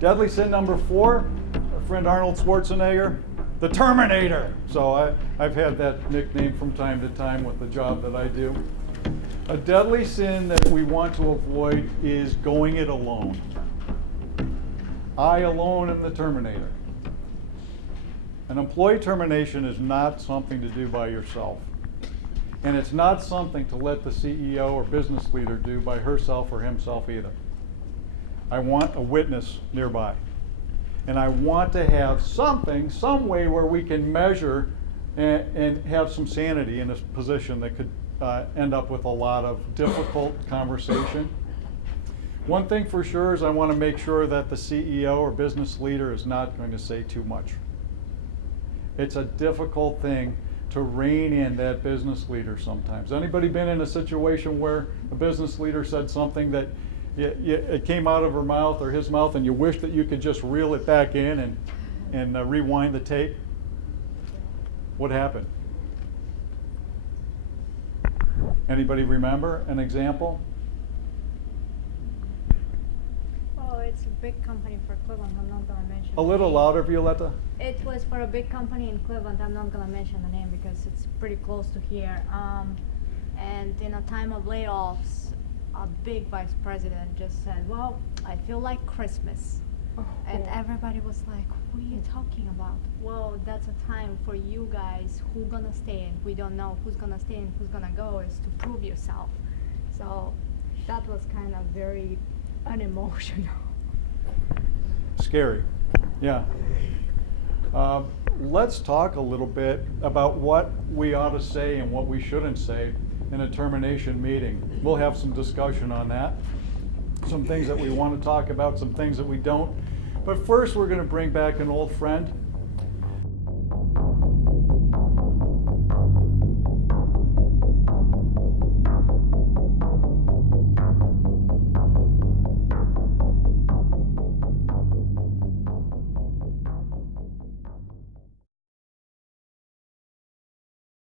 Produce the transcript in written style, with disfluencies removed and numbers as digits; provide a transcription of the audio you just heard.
Deadly sin number 4, our friend Arnold Schwarzenegger, the Terminator. So I've had that nickname from time to time with the job that I do. A deadly sin that we want to avoid is going it alone. I alone am the Terminator. An employee termination is not something to do by yourself. And it's not something to let the CEO or business leader do by herself or himself either. I want a witness nearby. And I want to have something, some way where we can measure and have some sanity in a position that could end up with a lot of difficult conversation. One thing for sure is I want to make sure that the CEO or business leader is not going to say too much. It's a difficult thing to rein in that business leader sometimes. Anybody been in a situation where a business leader said something that it came out of her mouth or his mouth and you wish that you could just reel it back in and rewind the tape? What happened? Anybody remember an example? Oh, it's a big company for Cleveland. I'm not going to mention. A little louder, Violetta. It was for a big company in Cleveland. I'm not going to mention the name because it's pretty close to here. And in a time of layoffs, a big vice president just said, well, I feel like Christmas. And everybody was like, what are you talking about? Well, that's a time for you guys who's gonna stay and we don't know who's gonna stay and who's gonna go is to prove yourself. So that was kind of very unemotional. Scary, yeah. Let's talk a little bit about what we ought to say and what we shouldn't say in a termination meeting. We'll have some discussion on that. Some things that we want to talk about, some things that we don't. But first we're going to bring back an old friend.